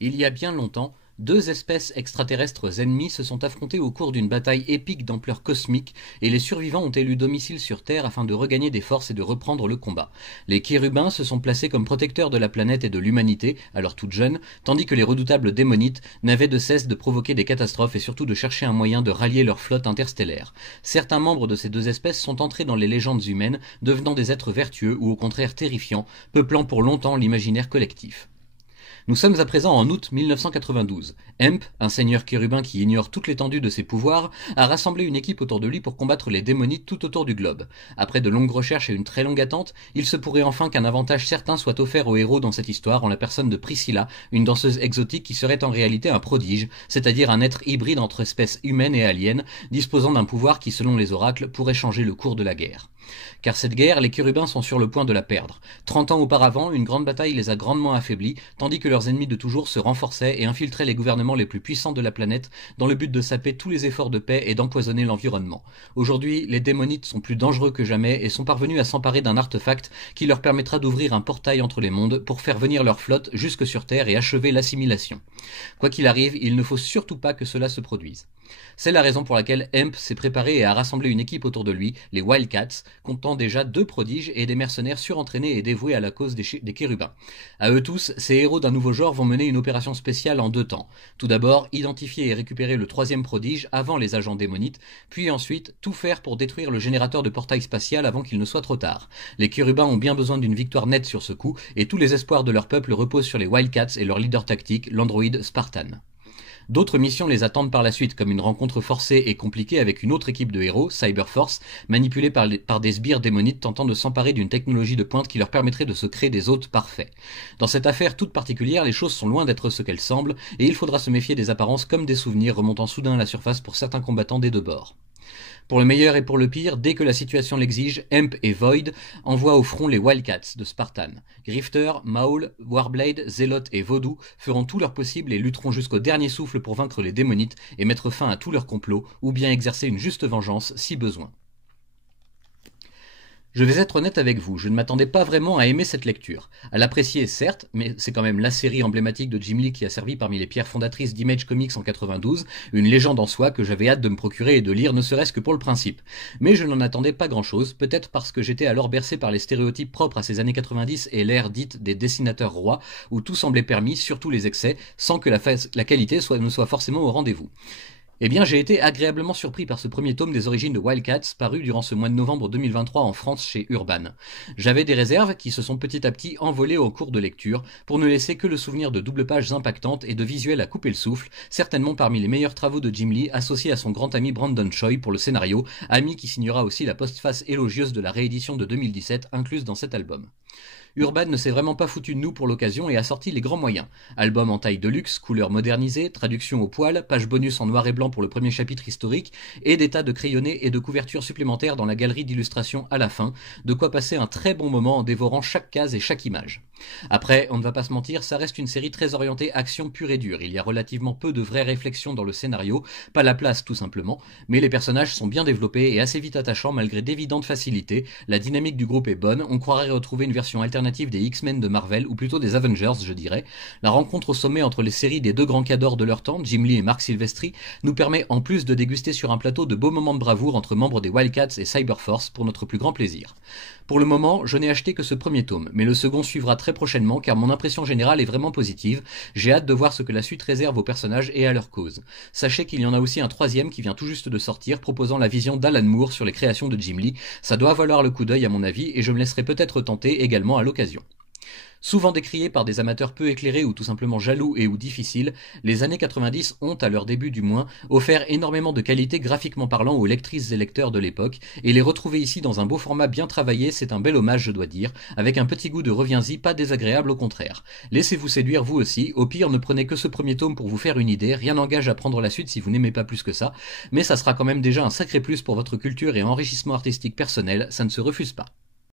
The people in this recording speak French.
Il y a bien longtemps, deux espèces extraterrestres ennemies se sont affrontées au cours d'une bataille épique d'ampleur cosmique, et les survivants ont élu domicile sur Terre afin de regagner des forces et de reprendre le combat. Les Kérubins se sont placés comme protecteurs de la planète et de l'humanité, alors toute jeune, tandis que les redoutables Démonites n'avaient de cesse de provoquer des catastrophes et surtout de chercher un moyen de rallier leur flotte interstellaire. Certains membres de ces deux espèces sont entrés dans les légendes humaines, devenant des êtres vertueux ou au contraire terrifiants, peuplant pour longtemps l'imaginaire collectif. Nous sommes à présent en août 1992. Hemp, un seigneur kérubin qui ignore toute l'étendue de ses pouvoirs, a rassemblé une équipe autour de lui pour combattre les démonites tout autour du globe. Après de longues recherches et une très longue attente, il se pourrait enfin qu'un avantage certain soit offert aux héros dans cette histoire en la personne de Priscilla, une danseuse exotique qui serait en réalité un prodige, c'est-à-dire un être hybride entre espèces humaines et aliens, disposant d'un pouvoir qui, selon les oracles, pourrait changer le cours de la guerre. Car cette guerre, les Kérubins sont sur le point de la perdre. 30 ans auparavant, une grande bataille les a grandement affaiblis, tandis que leurs ennemis de toujours se renforçaient et infiltraient les gouvernements les plus puissants de la planète dans le but de saper tous les efforts de paix et d'empoisonner l'environnement. Aujourd'hui, les démonites sont plus dangereux que jamais et sont parvenus à s'emparer d'un artefact qui leur permettra d'ouvrir un portail entre les mondes pour faire venir leur flotte jusque sur Terre et achever l'assimilation. Quoi qu'il arrive, il ne faut surtout pas que cela se produise. C'est la raison pour laquelle Hemp s'est préparé et a rassemblé une équipe autour de lui, les Wildcats, comptant déjà 2 prodiges et des mercenaires surentraînés et dévoués à la cause des Kérubins. À eux tous, ces héros d'un nouveau genre vont mener une opération spéciale en 2 temps. Tout d'abord, identifier et récupérer le 3e prodige avant les agents démonites, puis ensuite tout faire pour détruire le générateur de portail spatial avant qu'il ne soit trop tard. Les Kérubins ont bien besoin d'une victoire nette sur ce coup, et tous les espoirs de leur peuple reposent sur les Wildcats et leur leader tactique, l'androïde Spartan. D'autres missions les attendent par la suite, comme une rencontre forcée et compliquée avec une autre équipe de héros, Cyberforce, manipulée par des sbires démonites tentant de s'emparer d'une technologie de pointe qui leur permettrait de se créer des hôtes parfaits. Dans cette affaire toute particulière, les choses sont loin d'être ce qu'elles semblent, et il faudra se méfier des apparences comme des souvenirs remontant soudain à la surface pour certains combattants des deux bords. Pour le meilleur et pour le pire, dès que la situation l'exige, Hemp et Void envoient au front les Wildcats de Spartan. Grifter, Maul, Warblade, Zealot et Voodoo feront tout leur possible et lutteront jusqu'au dernier souffle pour vaincre les démonites et mettre fin à tous leurs complots, ou bien exercer une juste vengeance si besoin. Je vais être honnête avec vous, je ne m'attendais pas vraiment à aimer cette lecture. À l'apprécier, certes, mais c'est quand même la série emblématique de Jim Lee qui a servi parmi les pierres fondatrices d'Image Comics en 92, une légende en soi que j'avais hâte de me procurer et de lire ne serait-ce que pour le principe. Mais je n'en attendais pas grand-chose, peut-être parce que j'étais alors bercé par les stéréotypes propres à ces années 90 et l'ère dite des dessinateurs rois, où tout semblait permis, surtout les excès, sans que la qualité ne soit forcément au rendez-vous. Eh bien, j'ai été agréablement surpris par ce premier tome des origines de Wildcats, paru durant ce mois de novembre 2023 en France chez Urban. J'avais des réserves qui se sont petit à petit envolées au cours de lecture, pour ne laisser que le souvenir de doubles pages impactantes et de visuels à couper le souffle, certainement parmi les meilleurs travaux de Jim Lee, associé à son grand ami Brandon Choi pour le scénario, ami qui signera aussi la postface élogieuse de la réédition de 2017 incluse dans cet album. Urban ne s'est vraiment pas foutu de nous pour l'occasion et a sorti les grands moyens. Album en taille de luxe, couleur modernisée, traduction au poil, page bonus en noir et blanc pour le premier chapitre historique, et des tas de crayonnés et de couvertures supplémentaires dans la galerie d'illustrations à la fin, de quoi passer un très bon moment en dévorant chaque case et chaque image. Après, on ne va pas se mentir, ça reste une série très orientée action pure et dure. Il y a relativement peu de vraies réflexions dans le scénario, pas la place tout simplement, mais les personnages sont bien développés et assez vite attachants malgré d'évidentes facilités, la dynamique du groupe est bonne, on croirait retrouver une version alternative des X-Men de Marvel, ou plutôt des Avengers, je dirais. La rencontre au sommet entre les séries des deux grands cadors de leur temps, Jim Lee et Marc Silvestri, nous permet en plus de déguster sur un plateau de beaux moments de bravoure entre membres des Wildcats et Cyberforce pour notre plus grand plaisir. Pour le moment, je n'ai acheté que ce premier tome, mais le second suivra très prochainement car mon impression générale est vraiment positive. J'ai hâte de voir ce que la suite réserve aux personnages et à leur cause. Sachez qu'il y en a aussi un 3e qui vient tout juste de sortir, proposant la vision d'Alan Moore sur les créations de Jim Lee. Ça doit valoir le coup d'œil à mon avis et je me laisserai peut-être tenter également à l'occasion. Souvent décriés par des amateurs peu éclairés ou tout simplement jaloux et ou difficiles, les années 90 ont, à leur début du moins, offert énormément de qualité graphiquement parlant aux lectrices et lecteurs de l'époque, et les retrouver ici dans un beau format bien travaillé, c'est un bel hommage je dois dire, avec un petit goût de reviens-y pas désagréable au contraire. Laissez-vous séduire vous aussi, au pire ne prenez que ce premier tome pour vous faire une idée, rien n'engage à prendre la suite si vous n'aimez pas plus que ça, mais ça sera quand même déjà un sacré plus pour votre culture et enrichissement artistique personnel, ça ne se refuse pas.